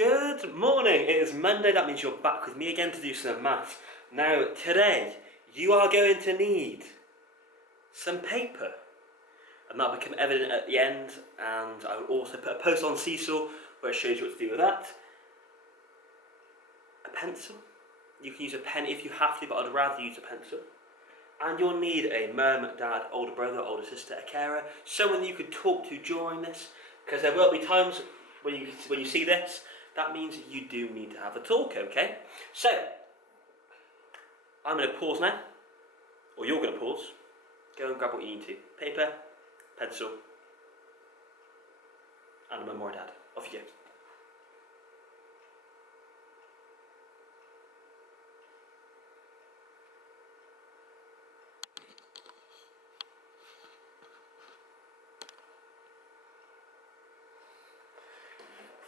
Good morning, it is Monday, that means you're back with me again to do some maths. Now today you are going to need some paper and that'll become evident at the end, and I will also put a post on Seesaw where it shows you what to do with that. A pencil, you can use a pen if you have to, but I'd rather use a pencil. And you'll need a mum, dad, older brother, older sister, a carer, someone you could talk to during this, because there will be times when you see this, that means you do need to have a talk, okay? So, I'm going to pause now, or you're going to pause, go and grab what you need to. Paper, pencil, and a mum or a dad. Off you go.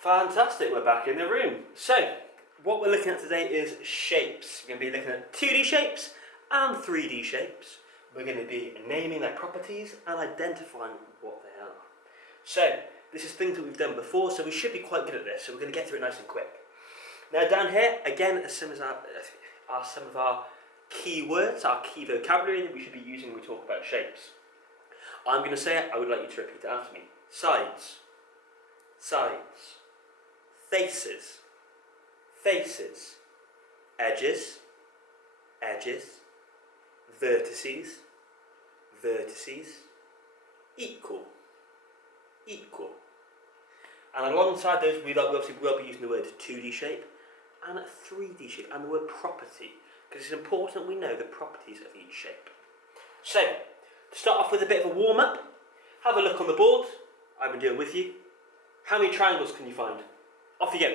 Fantastic, we're back in the room. So, what we're looking at today is shapes. We're going to be looking at 2D shapes and 3D shapes. We're going to be naming their properties and identifying what they are. So, this is things that we've done before, so we should be quite good at this. So we're going to get through it nice and quick. Now down here, again, are some of our key words, our key vocabulary that we should be using when we talk about shapes. I'm going to say it, I would like you to repeat it after me. Sides, sides. Faces, faces. Edges, edges. Vertices, vertices. Equal, equal. And alongside those, we obviously will be using the word 2D shape and a 3D shape and the word property, because it's important we know the properties of each shape. So, to start off with a bit of a warm-up, have a look on the board. I've been doing with you. How many triangles can you find? Off you go.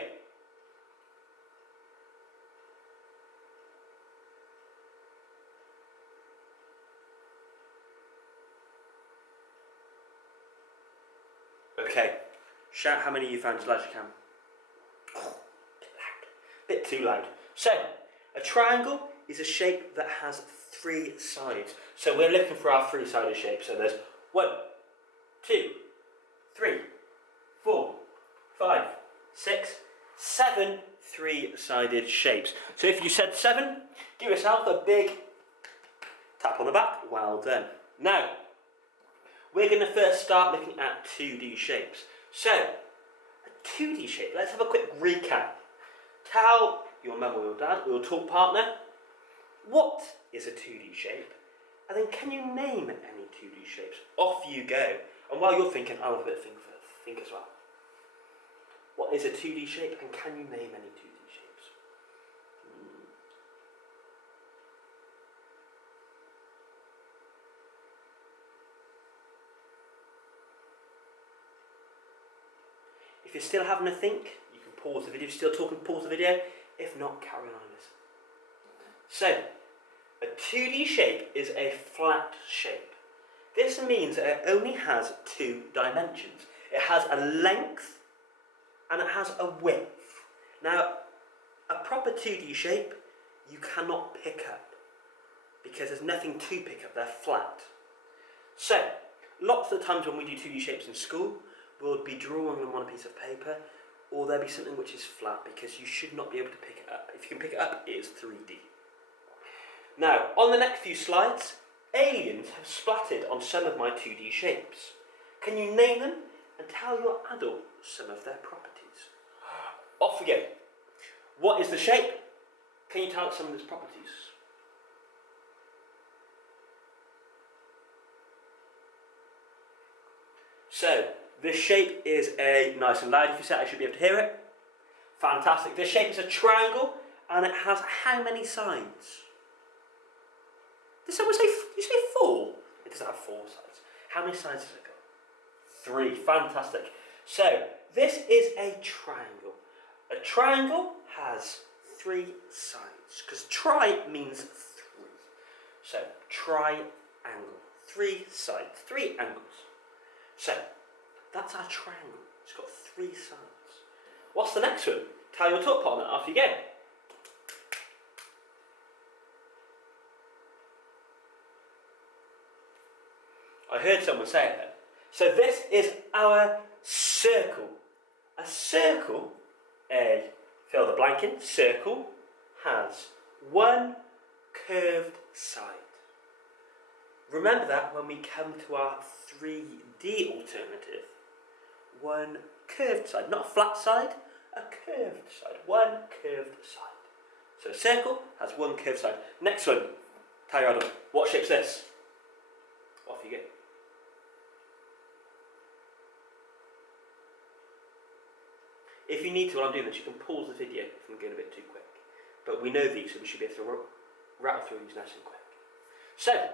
Okay, shout how many you found as loud as you can. Oh, bit too loud. So, a triangle is a shape that has 3 sides. So we're looking for our 3-sided shape. So there's 1, 2, 3, 4, 5, 6, 7 3-sided shapes. So if you said 7, give yourself a big tap on the back. Well done. Now, we're going to first start looking at 2D shapes. So, a 2D shape, let's have a quick recap. Tell your mum or your dad or your talk partner, what is a 2D shape? And then can you name any 2D shapes? Off you go. And while you're thinking, I'll have a bit of think as well. What is a 2D shape, and can you name any 2D shapes? If you're still having a think, you can pause the video. If you're still talking, pause the video. If not, carry on this. So, a 2D shape is a flat shape. This means that it only has 2 dimensions. It has a length and it has a width. Now, a proper 2D shape you cannot pick up because there's nothing to pick up, they're flat. So, lots of the times when we do 2D shapes in school, we'll be drawing them on a piece of paper, or there'll be something which is flat because you should not be able to pick it up. If you can pick it up, it is 3D. Now, on the next few slides, aliens have splattered on some of my 2D shapes. Can you name them and tell your adult some of their properties? Off we go. What is the shape? Can you tell us some of its properties? So, this shape is nice and loud. If you say it, I should be able to hear it. Fantastic. This shape is a triangle and it has how many sides? Did someone say, did you say 4? It doesn't have 4 sides. How many sides has it got? 3. Fantastic. So, this is a triangle. A triangle has 3 sides, because tri means 3. So, triangle. 3 sides, 3 angles. So, that's our triangle. It's got 3 sides. What's the next one? Tell your talk partner. Off you go. I heard someone say it then. So this is our circle. A circle a, fill the blank in, circle has one curved side. Remember that when we come to our 3D alternative. One curved side, not a flat side, a curved side. One curved side. So a circle has one curved side. Next one, tie your hand up. What shape's this? Off you go. If you need to, while I'm doing this, you can pause the video if I'm going a bit too quick. But we know these, so we should be able to rattle through these nice and quick. So,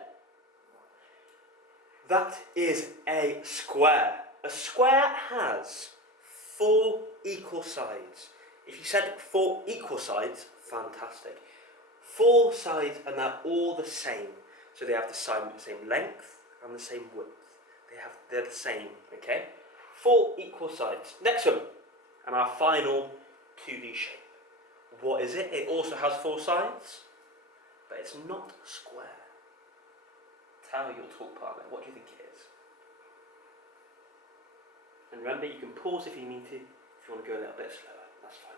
that is a square. A square has 4 equal sides. If you said 4 equal sides, fantastic. 4 sides and they're all the same. So they have the same length and the same width. They're the same, okay? 4 equal sides. Next one, and our final 2D shape. What is it? It also has 4 sides, but it's not a square. Tell your talk partner, what do you think it is? And remember, you can pause if you need to, if you want to go a little bit slower, that's fine.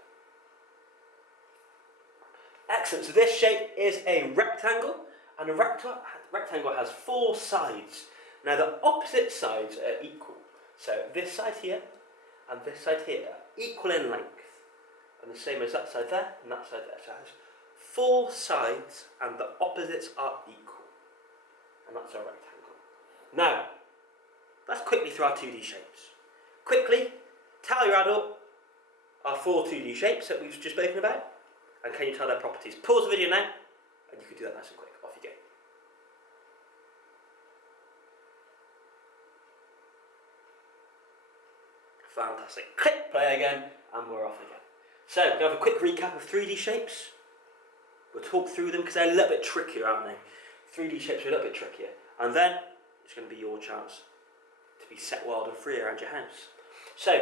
Excellent, so this shape is a rectangle, and a rectangle has 4 sides. Now the opposite sides are equal. So this side here, and this side here are equal in length. And the same as that side there, and that side there. So it has 4 sides, and the opposites are equal. And that's our rectangle. Now, let's quickly through our 2D shapes. Quickly, tell your adult our 4 2D shapes that we've just spoken about, and can you tell their properties? Pause the video now, and you can do that nice and quick. Off you go. Fantastic. Click play again, and we're off again. So, we're going to have a quick recap of 3D shapes. We'll talk through them because they're a little bit trickier, aren't they? 3D shapes are a little bit trickier. And then, it's going to be your chance to be set wild and free around your house. So,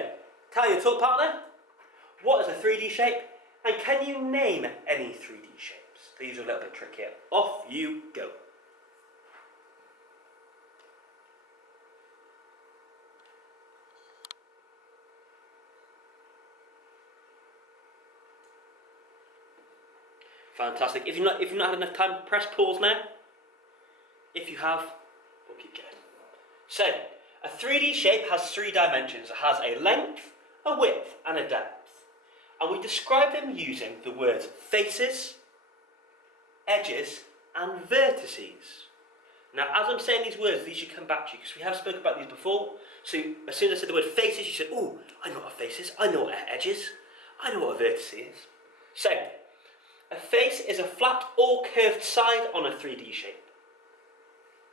tell your talk partner, what is a 3D shape? And can you name any 3D shapes? These are a little bit trickier. Off you go. Fantastic. If you've not had enough time, press pause now. If you have, we'll keep going. So, a 3D shape has 3 dimensions. It has a length, a width, and a depth. And we describe them using the words faces, edges, and vertices. Now, as I'm saying these words, these should come back to you because we have spoken about these before. So, as soon as I said the word faces, you said, oh, I know what a face is, I know what a edge is, I know what a vertex is. So, a face is a flat or curved side on a 3D shape.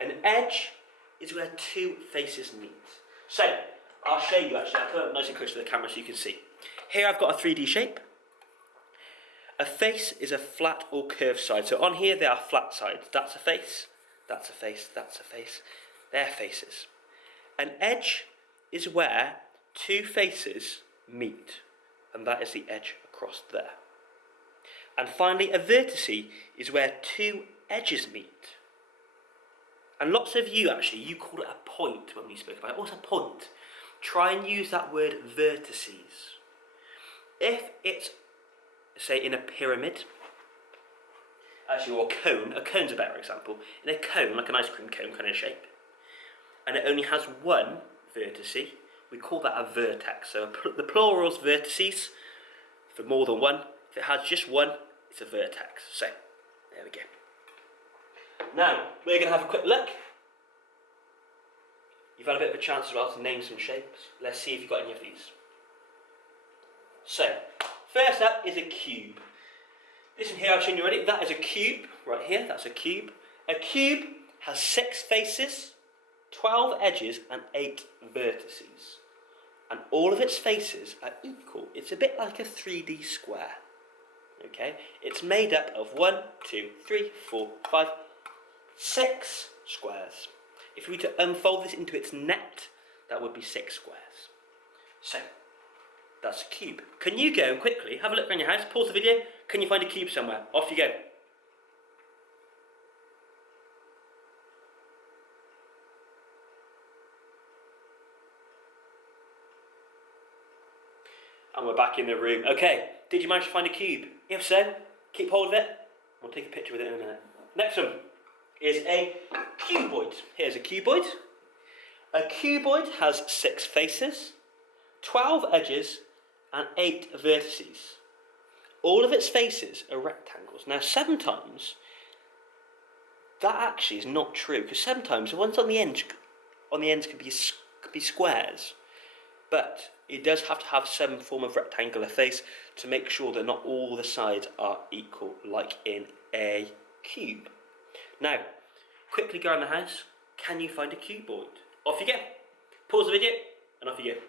An edge is where 2 faces meet. So, I'll show you actually. I'll come up nice and close to the camera so you can see. Here I've got a 3D shape. A face is a flat or curved side. So on here there are flat sides. That's a face, that's a face, that's a face. They're faces. An edge is where 2 faces meet. And that is the edge across there. And finally, a vertice is where 2 edges meet. And lots of you actually, you called it a point when we spoke about it. What's a point? Try and use that word vertices. If it's, say, in a pyramid, actually, or a cone's a better example. In a cone, like an ice cream cone kind of shape, and it only has 1 vertice, we call that a vertex. So the plural's vertices for more than 1. If it has just 1, it's a vertex. So, there we go. Now, we're going to have a quick look. You've had a bit of a chance as well to name some shapes. Let's see if you've got any of these. So, first up is a cube. This one here I've shown you already. That is a cube, right here, that's a cube. A cube has 6 faces, 12 edges and 8 vertices. And all of its faces are equal. It's a bit like a 3D square. Okay, it's made up of 1, 2, 3, 4, 5, 6 squares. If we were to unfold this into its net, that would be 6 squares. So, that's a cube. Can you go quickly, have a look around your house, pause the video, can you find a cube somewhere? Off you go. And we're back in the room. Okay, did you manage to find a cube? If so, keep hold of it. We'll take a picture with it in a minute. Next one is a cuboid. Here's a cuboid. A cuboid has 6 faces, 12 edges, and 8 vertices. All of its faces are rectangles. Now, sometimes that actually is not true, because sometimes the ones on the ends could be squares, but it does have to have some form of rectangular face to make sure that not all the sides are equal, like in a cube. Now, quickly go around the house. Can you find a cuboid? Off you go. Pause the video and off you go.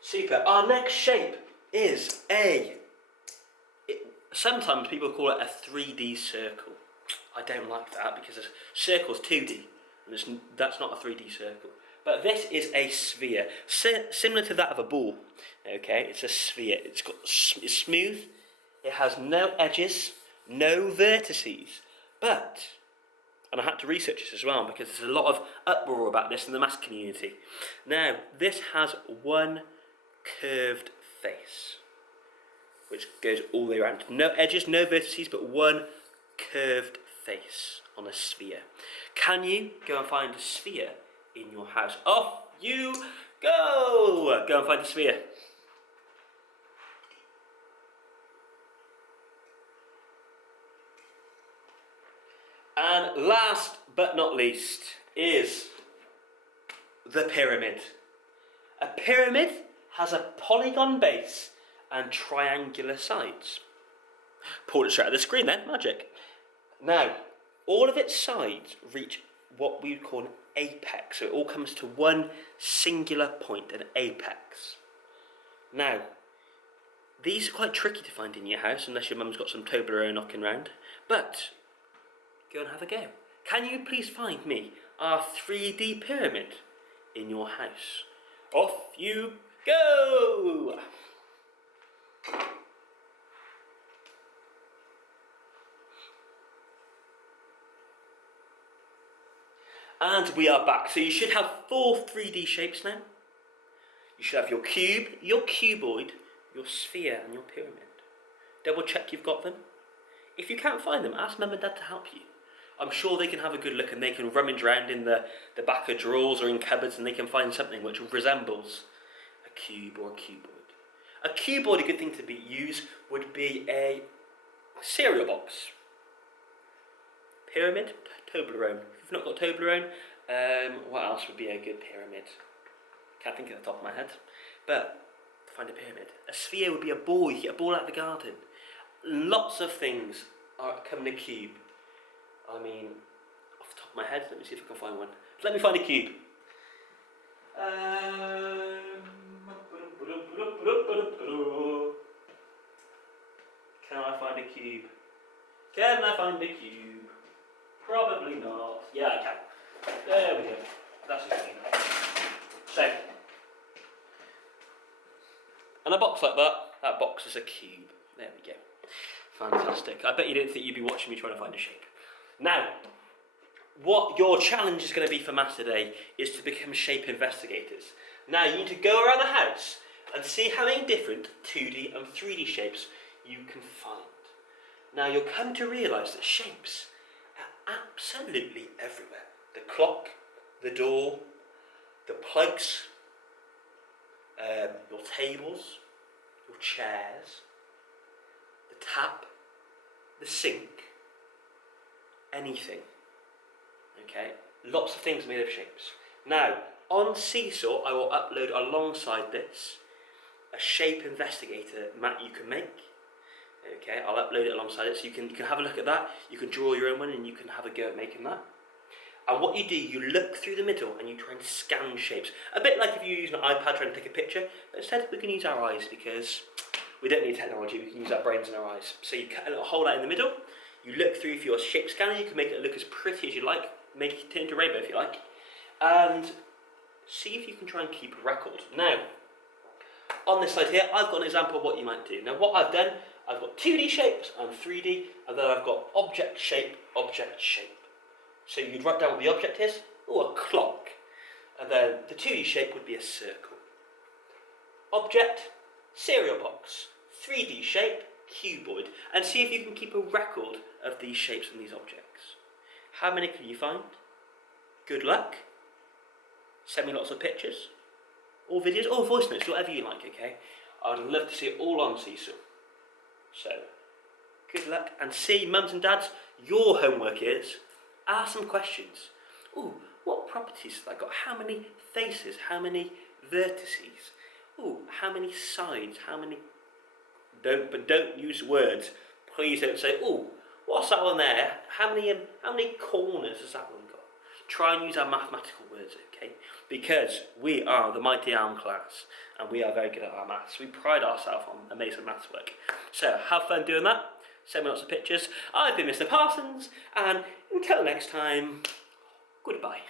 Super. Our next shape is sometimes people call it a 3D circle. I don't like that because a circle's 2D and that's not a 3D circle. But this is a sphere, similar to that of a ball. Okay, it's a sphere. It's smooth. It has no edges, no vertices. But, and I had to research this as well because there's a lot of uproar about this in the maths community. Now, this has one curved face, which goes all the way around. No edges, no vertices, but one curved face on a sphere. Can you go and find a sphere in your house? Off you go! Go and find a sphere. And last but not least is the pyramid. A pyramid has a polygon base and triangular sides. Pulled it straight out of the screen then, magic. Now, all of its sides reach what we would call an apex. So it all comes to one singular point, an apex. Now, these are quite tricky to find in your house unless your mum's got some Toblerone knocking around. But, go and have a go. Can you please find me our 3D pyramid in your house? Off you go! And we are back. So you should have 4 3D shapes now. You should have your cube, your cuboid, your sphere and your pyramid. Double check you've got them. If you can't find them, ask Mum and Dad to help you. I'm sure they can have a good look and they can rummage around in the back of drawers or in cupboards and they can find something which resembles a cube or a cuboid. A cuboid, a good thing to use would be a cereal box. Pyramid, Toblerone. If you've not got Toblerone, what else would be a good pyramid? Can't think of the top of my head. But, find a pyramid. A sphere would be a ball. You get a ball out of the garden. Lots of things come in a cube. I mean, off the top of my head, let me see if I can find one. Let me find a cube. Can I find a cube? Can I find a cube? Probably not. Yeah, I can. There we go. That's a cube. So, and a box like that box is a cube. There we go. Fantastic. I bet you didn't think you'd be watching me trying to find a shape. Now, what your challenge is going to be for maths today is to become shape investigators. Now, you need to go around the house and see how many different 2D and 3D shapes you can find. Now, you'll come to realise that shapes are absolutely everywhere. The clock, the door, the plugs, your tables, your chairs, the tap, the sink, anything. Okay, lots of things made of shapes. Now, on Seesaw, I will upload alongside this a shape investigator mat you can make. Okay, I'll upload it alongside it so you can have a look at that. You can draw your own one and you can have a go at making that. And what you do, you look through the middle and you try and scan shapes. A bit like if you use an iPad trying to take a picture, but instead we can use our eyes because we don't need technology, we can use our brains and our eyes. So you cut a little hole out in the middle, you look through for your shape scanner, you can make it look as pretty as you like, make it turn into a rainbow if you like, and see if you can try and keep a record. Now, on this side here, I've got an example of what you might do. Now what I've done, I've got 2D shapes and 3D, and then I've got object shape, object shape. So you'd write down what the object is, or a clock, and then the 2D shape would be a circle. Object, cereal box. 3D shape, cuboid, and see if you can keep a record of these shapes and these objects. How many can you find? Good luck. Send me lots of pictures, or videos, or voice notes, whatever you like, okay? I'd love to see it all on Seesaw. So, good luck, and see, mums and dads, your homework is, ask some questions. Ooh, what properties have I got? How many faces? How many vertices? Ooh, how many sides? How many... Don't use words. Please don't say, ooh, what's that one there? How many corners has that one got? Try and use our mathematical words, okay? Because we are the Mighty Arm class, and we are very good at our maths. We pride ourselves on amazing maths work. So, have fun doing that. Send me lots of pictures. I've been Mr. Parsons, and until next time, goodbye.